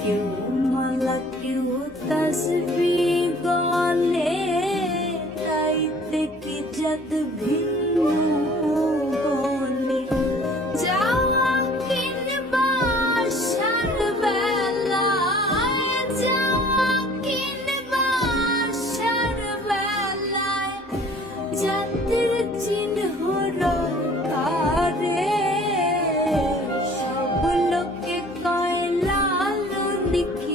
কেউ মালা কেউ তসবিহ গলে তাইতে কি যত ভিন্ন বলে যাওয়া কিনবা সার বেলায় যাওয়া কিনবা সার বেলায় যাত্রীর চিহ্ন রকারে সব লোকে কয় লালু লিখি